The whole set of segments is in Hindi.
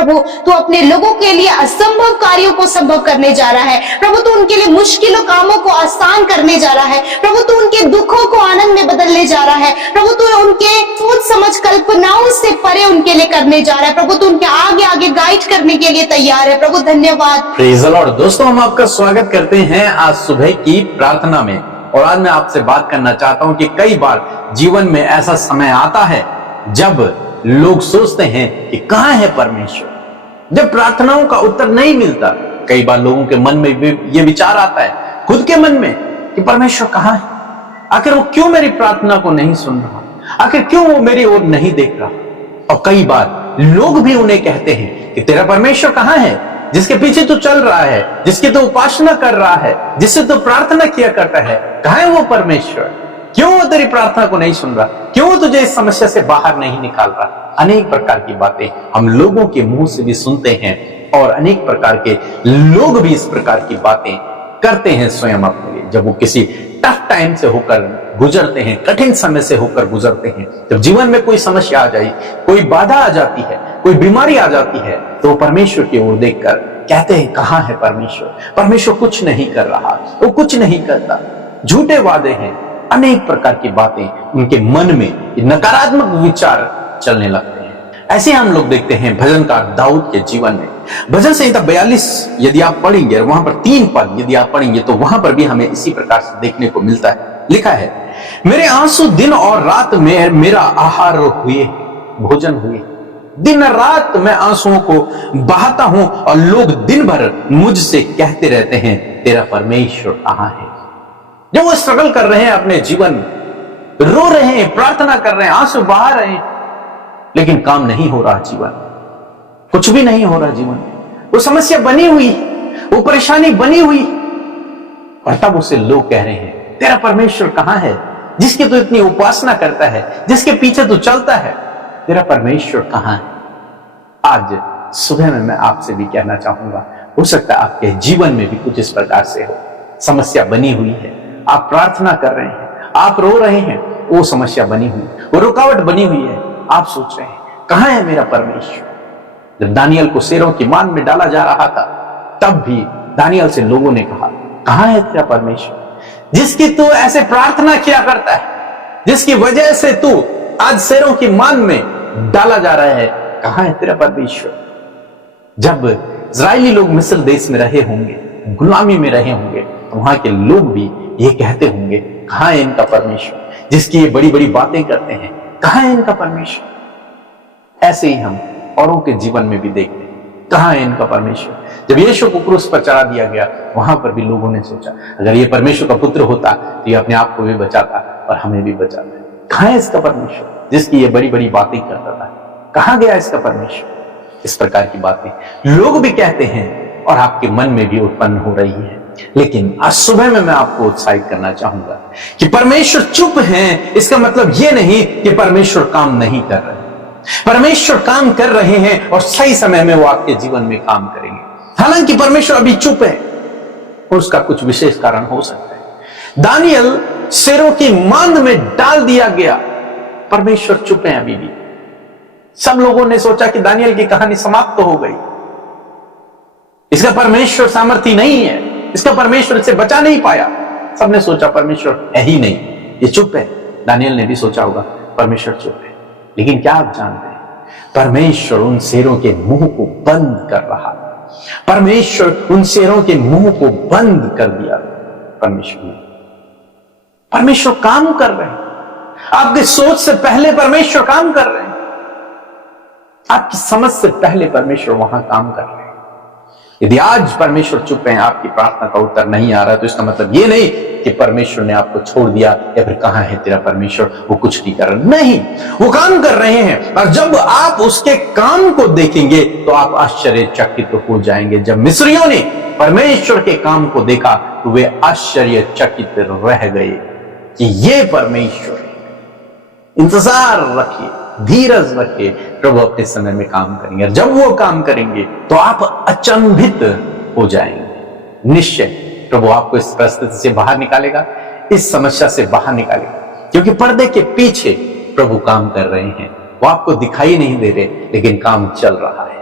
प्रभु तू अपने लोगों के लिए असंभव कार्यों को संभव करने जा रहा है। प्रभु तू उनके लिए मुश्किलों कामों को आसान करने जा रहा है। प्रभु तू उनके दुखों को आनंद में बदलने जा रहा है। प्रभु तू उनके सोच समझ कल्पनाओं से परे उनके लिए करने जा रहा है। प्रभु तू उनके आगे आगे गाइड करने के लिए तैयार है। प्रभु धन्यवाद। Praise the Lord. दोस्तों, हम आपका स्वागत करते हैं आज सुबह की प्रार्थना में। और आज मैं आपसे बात करना चाहता हूं कि कई बार जीवन में ऐसा समय आता है जब लोग सोचते हैं कि कहां है परमेश्वर, जब प्रार्थनाओं का उत्तर नहीं मिलता। कई बार लोगों के मन में ये विचार आता है, खुद के मन में, कि परमेश्वर कहां है, आखिर वो क्यों मेरी प्रार्थना को नहीं सुन रहा, आखिर क्यों वो मेरी ओर नहीं देख रहा। और कई बार लोग भी उन्हें कहते हैं कि तेरा परमेश्वर कहां है, जिसके पीछे तू चल रहा है, जिसकी तू उपासना कर रहा है, जिससे तू प्रार्थना किया करता है, कहां है वो परमेश्वर, क्यों वो तेरी प्रार्थना को नहीं सुन रहा, क्यों वो तुझे इस समस्या से बाहर नहीं निकाल रहा। अनेक प्रकार की बातें हम लोगों के मुंह से भी सुनते हैं और अनेक प्रकार के लोग भी इस प्रकार की बातें करते हैं स्वयं अपने लिए। जब वो किसी टफ टाइम से होकर गुजरते हैं, कठिन समय से होकर गुजरते हैं, जब जीवन में कोई समस्या आ जाए, कोई बाधा आ जाती है, कोई बीमारी आ जाती है, तो परमेश्वर की ओर देखकर कहते हैं कहां है परमेश्वर, परमेश्वर कुछ नहीं कर रहा, वो कुछ नहीं करता। झूठे वादे हैं, अनेक प्रकार की बातें उनके मन में नकारात्मक विचार चलने लगते हैं। ऐसे हम लोग देखते हैं भजनकार दाऊद के जीवन में। भजन संहिता 42 यदि आप पढ़ेंगे, वहां पर 3 पद यदि आप पढ़ेंगे तो वहां पर भी हमें इसी प्रकार से देखने को मिलता है। लिखा है, मेरे आंसू दिन और रात में मेरा आहार हुए, भोजन हुए। दिन रात मैं आंसुओं को बहाता हूं और लोग दिन भर मुझसे कहते रहते हैं तेरा परमेश्वर कहां है। जब वो स्ट्रगल कर रहे हैं अपने जीवन में, रो रहे हैं, प्रार्थना कर रहे हैं, आंसू बहा रहे हैं, लेकिन काम नहीं हो रहा जीवन, कुछ भी नहीं हो रहा जीवन में। वो समस्या बनी हुई, वो परेशानी बनी हुई, और तब उसे लोग कह रहे हैं तेरा परमेश्वर कहां है, जिसकी तू इतनी उपासना करता है, जिसके पीछे तू चलता है, तेरा परमेश्वर कहां है। आज सुबह में मैं आपसे भी कहना चाहूंगा, हो सकता है आपके जीवन में भी कुछ इस प्रकार से हो, समस्या बनी हुई है, आप प्रार्थना कर रहे हैं, आप रो रहे हैं, वो समस्या बनी हुई, वो रुकावट बनी हुई है। आप सोच रहे हैं कहां है मेरा परमेश्वर। जब दानियल को शेरों की मान में डाला जा रहा था, तब भी दानियल से लोगों ने कहा कहां है तेरा परमेश्वर, जिसकी तू ऐसे प्रार्थना किया करता है, जिसकी वजह से तू आज शेरों की मान में डाला जा रहा है, कहां है तेरा परमेश्वर। जब इजरायली लोग मिस्र देश में रहे होंगे, गुलामी में रहे होंगे, तो वहां के लोग भी ये कहते होंगे कहां है इनका परमेश्वर, जिसकी ये बड़ी बड़ी बातें करते हैं, कहां है इनका परमेश्वर। ऐसे ही हम औरों के जीवन में भी देखते हैं कहां है इनका परमेश्वर। जब यीशु को क्रूस पर चढ़ा दिया गया, वहां पर भी लोगों ने सोचा अगर ये परमेश्वर का पुत्र होता तो ये अपने आप को भी बचाता और हमें भी बचाता। कहां है इसका परमेश्वर, जिसकी ये बड़ी बड़ी बातें करता था, कहां गया इसका परमेश्वर। इस प्रकार की बातें लोग भी कहते हैं और आपके मन में भी उत्पन्न हो रही है। लेकिन आज सुबह में मैं आपको उत्साहित करना चाहूंगा कि परमेश्वर चुप हैं, इसका मतलब यह नहीं कि परमेश्वर काम नहीं कर रहे। परमेश्वर काम कर रहे हैं और सही समय में वो आपके जीवन में काम करेंगे। हालांकि परमेश्वर अभी चुप है, उसका कुछ विशेष कारण हो सकता है। दानियल शेरों की मांद में डाल दिया गया, परमेश्वर चुप है अभी भी। सब लोगों ने सोचा कि दानियल की कहानी समाप्त तो हो गई, इसका परमेश्वर सामर्थी नहीं है, इसका परमेश्वर इसे बचा नहीं पाया। सबने सोचा परमेश्वर है ही नहीं, ये चुप है। दानियल ने भी सोचा होगा परमेश्वर चुप है। लेकिन क्या आप जानते हैं, परमेश्वर उन शेरों के मुंह को बंद कर रहा है। परमेश्वर उन शेरों के मुंह को बंद कर दिया। परमेश्वर काम कर रहे हैं, आपकी सोच से पहले परमेश्वर काम कर रहे हैं, आपकी समझ से पहले परमेश्वर वहां काम कर रहे हैं। यदि आज परमेश्वर चुप है, आपकी प्रार्थना का उत्तर नहीं आ रहा, तो इसका मतलब ये नहीं कि परमेश्वर ने आपको छोड़ दिया या फिर कहां है तेरा परमेश्वर, वो कुछ नहीं कर रहा। नहीं, वो काम कर रहे हैं, और जब आप उसके काम को देखेंगे तो आप आश्चर्यचकित हो जाएंगे। जब मिस्रियों ने परमेश्वर के काम को देखा तो वे आश्चर्यचकित रह गए कि ये परमेश्वर है। इंतजार रखिए, धीरज रखिए, प्रभु अपने समय में काम करेंगे। और जब वो काम करेंगे तो आप अचंभित हो जाएंगे। निश्चय प्रभु आपको इस परिस्थिति से बाहर निकालेगा, इस समस्या से बाहर निकालेगा, क्योंकि पर्दे के पीछे प्रभु काम कर रहे हैं। वो आपको दिखाई नहीं दे रहे, लेकिन काम चल रहा है।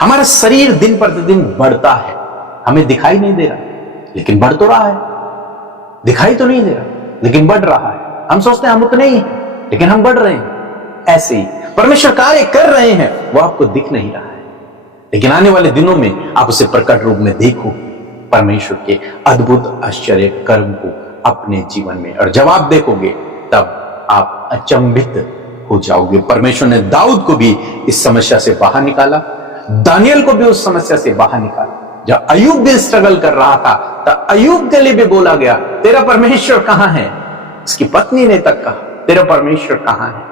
हमारा शरीर दिन प्रतिदिन बढ़ता है, हमें दिखाई नहीं दे रहा लेकिन बढ़ तो रहा है। दिखाई तो नहीं दे रहा लेकिन बढ़ रहा है। हम सोचते हैं हम उतने ही हैं लेकिन हम बढ़ रहे हैं। ऐसे ही परमेश्वर कार्य कर रहे हैं, वो आपको दिख नहीं रहा है, लेकिन आने वाले दिनों में आप उसे प्रकट रूप में देखो, परमेश्वर के अद्भुत आश्चर्य कर्म को अपने जीवन में। और जब आप देखोगे तब आप अचंभित हो जाओगे। परमेश्वर ने दाऊद को भी इस समस्या से बाहर निकाला, दानियल को भी उस समस्या से बाहर निकाला। जब अय्यूब भी स्ट्रगल कर रहा था तब अय्यूब के लिए भी बोला गया, तेरा परमेश्वर कहां है? उसकी पत्नी ने तक कहा, तेरा परमेश्वर कहां है?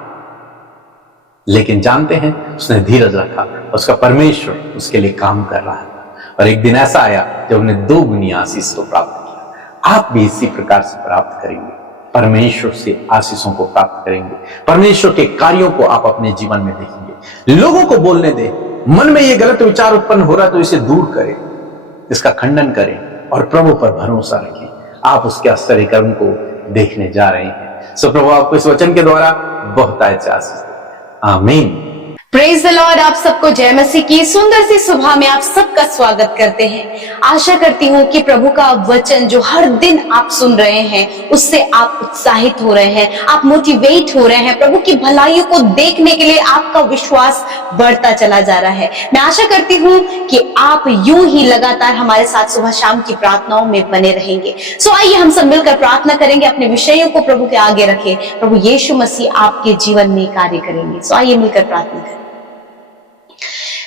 लेकिन जानते हैं उसने धीरज रखा, उसका परमेश्वर उसके लिए काम कर रहा था। और एक दिन ऐसा आया जब उन्हें 2 गुनी आशीष को प्राप्त किया। आप भी इसी प्रकार से प्राप्त करेंगे, परमेश्वर से आशीषों को प्राप्त करेंगे। परमेश्वर के कार्यों को आप अपने जीवन में देखेंगे। लोगों को बोलने दें, मन में ये गलत विचार उत्पन्न हो रहा तो इसे दूर करें, इसका खंडन करें और प्रभु पर भरोसा रखें। आप उसके आश्चर्य कर्म को देखने जा रहे हैं। सो प्रभु आपको इस वचन के द्वारा बहुत आशीष दे। आमीन। Praise the Lord. आप सबको जय मसीह की सुंदर सी सुबह में आप सबका स्वागत करते हैं। आशा करती हूँ कि प्रभु का वचन जो हर दिन आप सुन रहे हैं उससे आप उत्साहित हो रहे हैं, आप मोटिवेट हो रहे हैं। प्रभु की भलाइयों को देखने के लिए आपका विश्वास बढ़ता चला जा रहा है। मैं आशा करती हूँ कि आप यूं ही लगातार हमारे साथ सुबह शाम की प्रार्थनाओं में बने रहेंगे। सो आइए हम सब मिलकर प्रार्थना करेंगे, अपने विषयों को प्रभु के आगे रखें। प्रभु यीशु मसीह आपके जीवन में कार्य करेंगे। सो आइए मिलकर प्रार्थना करें।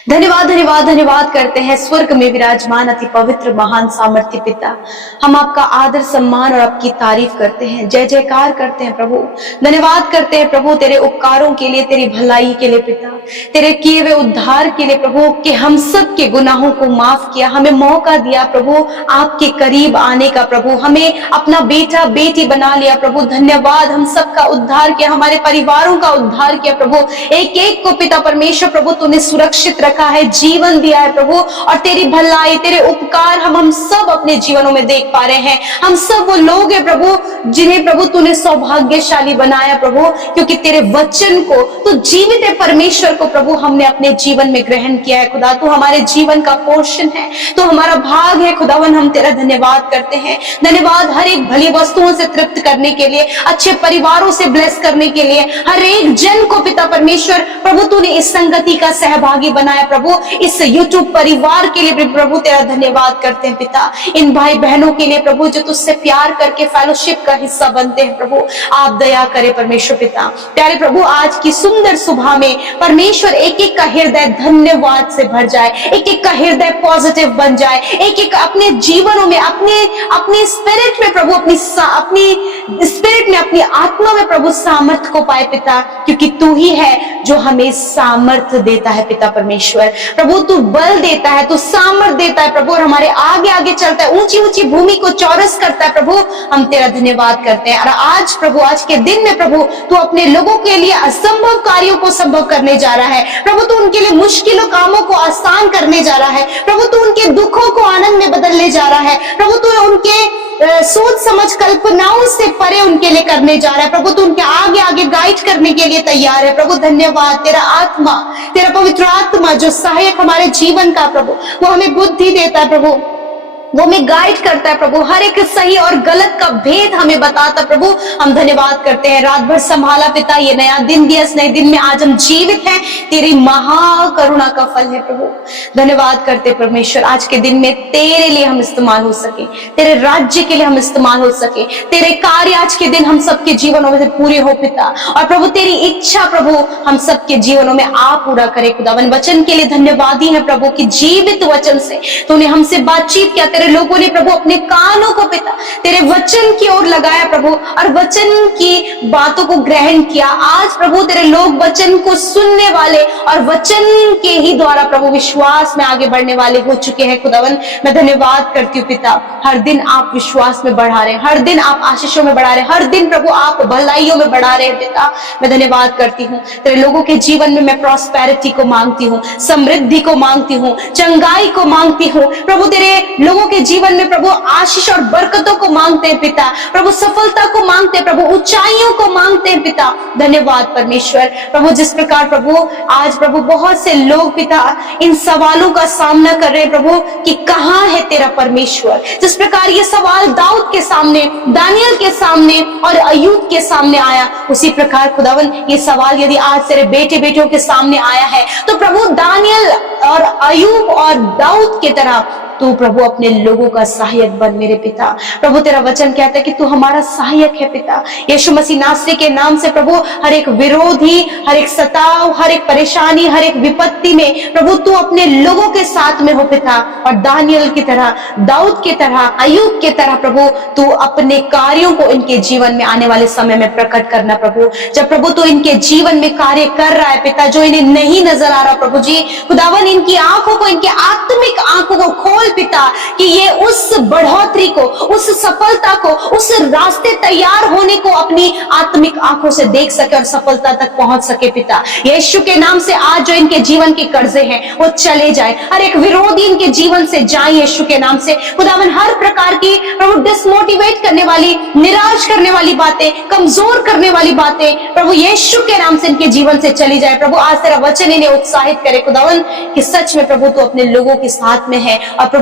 धन्यवाद धन्यवाद धन्यवाद करते हैं स्वर्ग में विराजमान अति पवित्र महान सामर्थ्य पिता। हम आपका आदर सम्मान और आपकी तारीफ करते हैं, जय जयकार करते हैं प्रभु। धन्यवाद करते हैं प्रभु तेरे उपकारों के लिए, तेरी भलाई के लिए पिता, तेरे किए हुए उद्धार के लिए प्रभु, कि हम सब के गुनाहों को माफ किया, हमें मौका दिया प्रभु आपके करीब आने का प्रभु, हमें अपना बेटा बेटी बना लिया प्रभु। धन्यवाद, हम सबका उद्धार किया, हमारे परिवारों का उद्धार किया प्रभु। एक एक को पिता परमेश्वर प्रभु तूने सुरक्षित रखा है, जीवन दिया है प्रभु, और तेरी भलाई तेरे उपकार हम सब अपने जीवनों में देख पा रहे हैं। हम सब वो लोग हैं प्रभु जिन्हें प्रभु तूने सौभाग्यशाली बनाया प्रभु, क्योंकि तेरे वचन को तो जीवित है परमेश्वर को प्रभु हमने अपने जीवन में ग्रहण किया है खुदा। तू हमारे जीवन का पोर्शन है, तो हमारा भाग है खुदावन। हम तेरा धन्यवाद करते हैं। धन्यवाद हर एक भली वस्तुओं से तृप्त करने के लिए, अच्छे परिवारों से ब्लेस करने के लिए, हर एक जन को पिता परमेश्वर प्रभु तूने इस संगति का सहभागी बनाया प्रभु। इस यूट्यूब परिवार के लिए प्रभु तेरा धन्यवाद करते हैं पिता। इन भाई बहनों के लिए प्रभु जो तुझसे प्यार करके फेलोशिप का हिस्सा बनते हैं प्रभु, आप दया करे परमेश्वर पिता। प्यारे प्रभु, आज की सुंदर सुबह में परमेश्वर एक एक का हृदय धन्यवाद से भर जाए, एक एक का हृदय पॉजिटिव बन जाए, एक एक अपने जीवनों में अपने स्पिरिट में प्रभु, अपनी स्पिरिट में, अपनी आत्मा में प्रभु सामर्थ्य को पाए पिता, क्योंकि तू ही है जो हमें सामर्थ्य देता है पिता परमेश्वर। प्रभु तू बल देता है, तू सामर्थ्य देता है प्रभु, और हमारे आगे आगे चलता है, ऊंची ऊंची भूमि को चौरस करता है प्रभु। हम तेरा धन्यवाद करते हैं। और आज प्रभु, आज के दिन में प्रभु तू अपने लोगों के लिए असंभव कार्यों को संभव करने जा रहा है प्रभु। तू उनके लिए मुश्किलों कामों को आसान करने जा रहा है प्रभु। तू उनके दुखों को आनंद में बदलने जा रहा है प्रभु। तू उनके सोच समझ कल्पनाओं से परे उनके लिए करने जा रहा है प्रभु। तू उनके आगे आगे गाइड करने के लिए तैयार है प्रभु। धन्यवाद, तेरा आत्मा, तेरा पवित्र आत्मा जो सहायक हमारे जीवन का प्रभु, वो हमें बुद्धि देता है प्रभु, वो हमें गाइड करता है प्रभु, हर एक सही और गलत का भेद हमें बताता प्रभु। हम धन्यवाद करते हैं। रात भर संभाला पिता, ये नया दिन दिया, इस नए दिन में आज हम जीवित हैं, तेरी महाकरुणा का फल है प्रभु। धन्यवाद करते परमेश्वर, आज के दिन में तेरे लिए हम इस्तेमाल हो सके, तेरे राज्य के लिए हम इस्तेमाल हो सके, तेरे कार्य आज के दिन हम सबके जीवनों में से पूरे हो पिता। और प्रभु तेरी इच्छा प्रभु हम सबके जीवनों में आप पूरा करे खुदावन। वचन के लिए धन्यवादी है प्रभु कि जीवित वचन से तूने हमसे बातचीत किया। तेरे लोगों ने प्रभु अपने कानों को पिता तेरे वचन की ओर लगाया प्रभु, और वचन की बातों को ग्रहण किया। आज प्रभु तेरे लोग वचन को सुनने वाले और वचन के ही द्वारा प्रभु विश्वास में आगे बढ़ने वाले हो चुके हैं खुदावन। मैं धन्यवाद करती हूँ पिता, हर दिन आप विश्वास में बढ़ा रहे हैं, हर दिन आप आशीषों में बढ़ा रहे हैं, हर दिन प्रभु आप भलाइयों में बढ़ा रहे हैं पिता। मैं धन्यवाद करती हूँ। तेरे लोगों के जीवन में मैं प्रॉस्पेरिटी को मांगती हूँ, समृद्धि को मांगती हूँ, चंगाई को मांगती हूँ प्रभु। तेरे लोगों के जीवन में प्रभु आशीष और बरकतों को मांगते हैं पिता, प्रभु सफलता को मांगते हैं प्रभु, ऊंचाइयों को मांगते हैं पिता। धन्यवाद परमेश्वर। प्रभु जिस प्रकार प्रभु आज प्रभु बहुत से लोग पिता इन सवालों का सामना कर रहे हैं प्रभु कि कहां है तेरा परमेश्वर, जिस प्रकार ये सवाल दाऊद के सामने, दानियल के सामने और अय्यूब के सामने आया, उसी प्रकार खुदावन ये सवाल यदि आज तेरे बेटे बेटियों के सामने आया है तो प्रभु दानियल और अय्यूब और दाऊद की तरह तू प्रभु अपने लोगों का सहायक बन मेरे पिता। प्रभु तेरा वचन कहता है कि तू हमारा सहायक है पिता। यीशु मसीह नासरी के नाम से प्रभु हर एक विरोधी, हर एक सताव, हर एक परेशानी, हर एक विपत्ति में प्रभु तू अपने लोगों के साथ में हो पिता। और दानियल की तरह, दाऊद की तरह, अय्यूब की तरह प्रभु तू अपने कार्यों को इनके जीवन में आने वाले समय में प्रकट करना प्रभु। जब प्रभु तू इनके जीवन में कार्य कर रहा है पिता जो इन्हें नहीं नजर आ रहा प्रभु जी, खुदावन इनकी आंखों को, इनके आत्मिक आंखों को खोल पिता कि ये उस बढ़ोतरी को, उस सफलता को, उस रास्ते तैयार होने को अपनी आत्मिक आंखों से देख सके और सफलता तक पहुंच सके पिता। यीशु के नाम से आज जो इनके जीवन के कर्जे हैं वो चले जाए, हर एक विरोधी इनके जीवन से जाए यीशु के नाम से। खुदावन हर प्रकार की प्रभु डिसमोटिवेट करने वाली, निराश करने वाली बातें, कमजोर करने वाली बातें प्रभु यीशु के नाम से इनके जीवन से चली जाए प्रभु। आज तेरा वचन इन्हें उत्साहित करे खुदावन कि सच में प्रभु तू अपने लोगों के साथ में है और प्रभु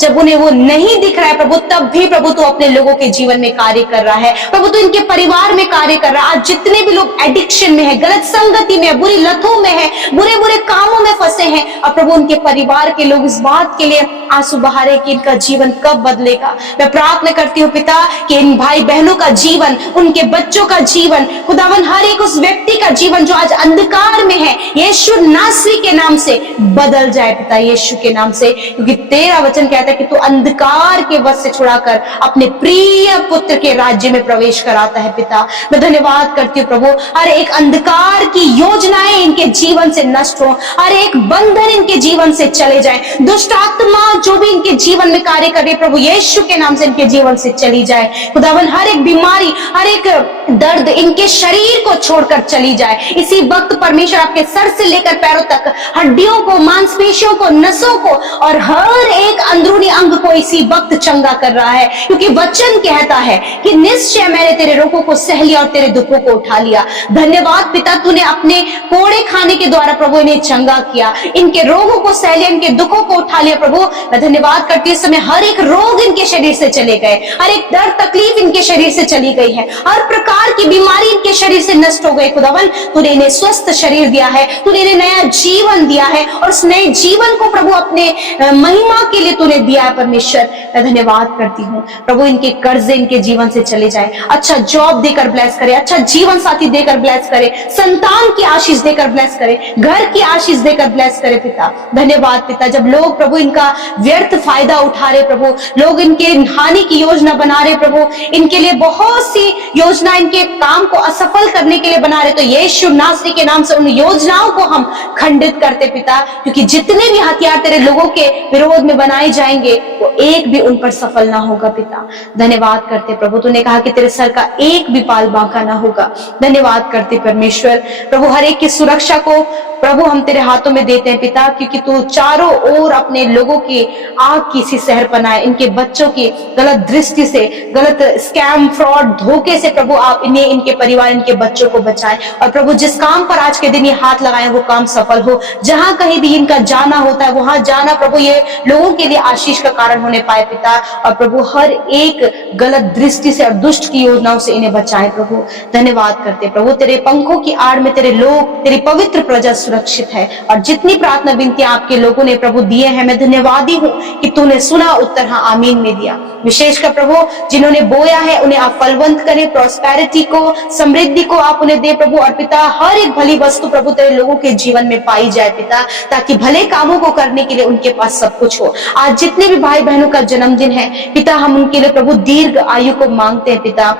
जब उन्हें वो नहीं दिख रहा है प्रभु तब भी प्रभु तू अपने लोगों के जीवन में कार्य कर रहा है प्रभु। तू इनके परिवार में कार्य कर रहा है। आज जितने भी लोग एडिक्शन में है, गलत संगति में है, बुरी लतों में है, बुरे बुरे कामों में फंसे हैं, और प्रभु उनके परिवार के लोग इस बात के लिए आंसू बहा रहे कि इनका जीवन कब बदलेगा। मैं प्रार्थना करती हूँ पिता कि इन भाई बहनों का जीवन, उनके बच्चों का जीवन, खुदावन हर एक उस व्यक्ति का जीवन जो आज अंधकार में है यीशु नासरी के नाम से बदल जाए पिता, यीशु के नाम से। क्योंकि तेरा वचन कहता है कि तू अंधकार के वश से छुड़ाकर अपने प्रिय पुत्र के राज्य में प्रवेश कराता है पिता। मैं धन्यवाद करती हूँ प्रभु, हर एक अंधकार की योजनाएं इनके जीवन से नष्ट हो, हर एक बंधन इनके जीवन से चले जाए, दुष्ट आत्मा जो भी इनके जीवन में कार्य कर रही है प्रभु यीशु के नाम से इनके जीवन से चली जाए। खुदावन हर एक बीमारी, हर एक दर्द इनके शरीर को छोड़कर चली जाए। इसी वक्त परमेश्वर आपके सर से लेकर पैरों तक हड्डियों को, मांसपेशियों को, नसों को और हर एक अंदरूनी अंग को इसी वक्त चंगा कर रहा है। क्योंकि वचन कहता है कि निश्चय मैंने तेरे रोगों को सह लिया और तेरे दुखों को उठा लिया। धन्यवाद पिता, तूने अपने कोड़े खाने के द्वारा प्रभु इन्हें चंगा किया, इनके रोगों को सह लिया, इनके दुखों को उठा लिया प्रभु। मैं धन्यवाद करती हूँ इस समय हर एक रोग इनके शरीर से चले गए, हर एक दर्द तकलीफ इनके शरीर से चली गई है, हर प्रकार की बीमारी इनके शरीर से नष्ट हो गई। खुदावन तूने इन्हें स्वस्थ शरीर दिया है, तूने इन्हें नया जीवन दिया है और उस नए जीवन को प्रभु अपने महिमा के लिए तूने दिया है परमेश्वर। मैं धन्यवाद करती हूँ प्रभु, इनके कर्जे इनके जीवन से चले जाए, अच्छा जॉब देकर ब्लेस करे, अच्छा जीवन साथी देकर ब्लेस करे, संतान की आशीष देकर ब्लेस करे, घर की आशीष देकर ब्लेस करे पिता। धन्यवाद पिता, जब लोग प्रभु इनका व्यर्थ फायदा उठा रहे प्रभु, लोग इनके हानि की योजना बना रहे प्रभु, इनके लिए बहुत सी योजना इनके काम को असफल करने के लिए बना रहे, तो यीशु नासरी के नाम से उन योजनाओं को हम खंडित करते पिता। क्योंकि जितने भी हथियार तेरे लोगों के विरोध में बनाए जाएंगे वो एक भी उन पर सफल ना होगा पिता। धन्यवाद करते प्रभु, तूने कहा कि तेरे सर का एक भी बाल बांका ना होगा। धन्यवाद करते परमेश्वर प्रभु, हर एक की सुरक्षा को प्रभु हम तेरे हाथों में देते हैं पिता। क्योंकि तू चारों ओर अपने लोगों की आग की सी सहर बनाए, इनके बच्चों की गलत दृष्टि से, गलत स्कैम, फ्रॉड, धोखे से प्रभु आप इन्हें, इनके परिवार, इनके बच्चों को बचाए। और प्रभु जिस काम पर आज के दिन ये हाथ लगाए वो काम सफल हो, जहां कहीं भी इनका जाना होता है वहां जाना प्रभु ये लोगों के लिए आशीष का कारण होने पाए पिता। और प्रभु हर एक गलत दृष्टि से और दुष्ट की योजनाओं से इन्हें बचाए प्रभु। धन्यवाद करते प्रभु, तेरे पंखों की आड़ में तेरे लोग, तेरी पवित्र प्रजा सुरक्षित है। और जितनी प्रार्थना विनतियां आपके लोगों ने प्रभु दिए हैं, मैं धन्यवादी हूँ कि तूने सुना, उत्तर हाँ आमीन में दिया। विशेषकर प्रभु जिन्होंने बोया है उन्हें आप फलवंत करें, प्रॉस्पेरिटी को, समृद्धि को आप उन्हें दे प्रभु। और पिता हर एक भली वस्तु प्रभु तेरे लोगों के जीवन में पाई जाए पिता, ताकि भले कामों को करने के लिए उनके पास सब कुछ हो। आज जितने भी भाई बहनों का जन्मदिन है पिता, हम उनके लिए प्रभु दीर्घ आयु को मांगते हैं पिता।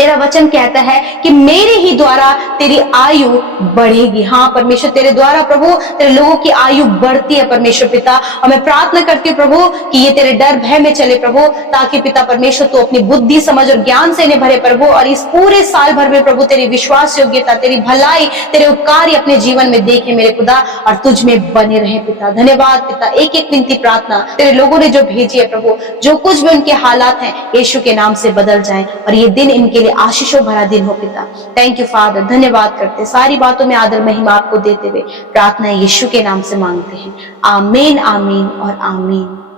तेरा वचन कहता है कि मेरे ही द्वारा तेरी आयु बढ़ेगी। हाँ परमेश्वर, तेरे द्वारा प्रभु तेरे लोगों की आयु बढ़ती है परमेश्वर पिता। और मैं प्रार्थना करती हूँ प्रभु कि ये तेरे डर भय में चले प्रभु, ताकि पिता परमेश्वर तू अपनी बुद्धि समझ और ज्ञान से इन्हें भरे प्रभु, और इस पूरे साल भर में प्रभु तेरी विश्वास योग्यता, तेरी भलाई, तेरे उपकार अपने जीवन में देखे मेरे खुदा, और तुझ में बने रहे पिता। धन्यवाद पिता। एक एक विनती प्रार्थना तेरे लोगों ने जो भेजी है प्रभु, जो कुछ भी उनके हालात हैं यीशु के नाम से बदल जाए, और ये दिन इनके लिए आशीषों भरा दिन हो पिता। Thank you father. धन्यवाद करते, सारी बातों में आदर महिमा आपको देते हुए प्रार्थना यीशु के नाम से मांगते हैं। आमीन, आमीन और आमीन।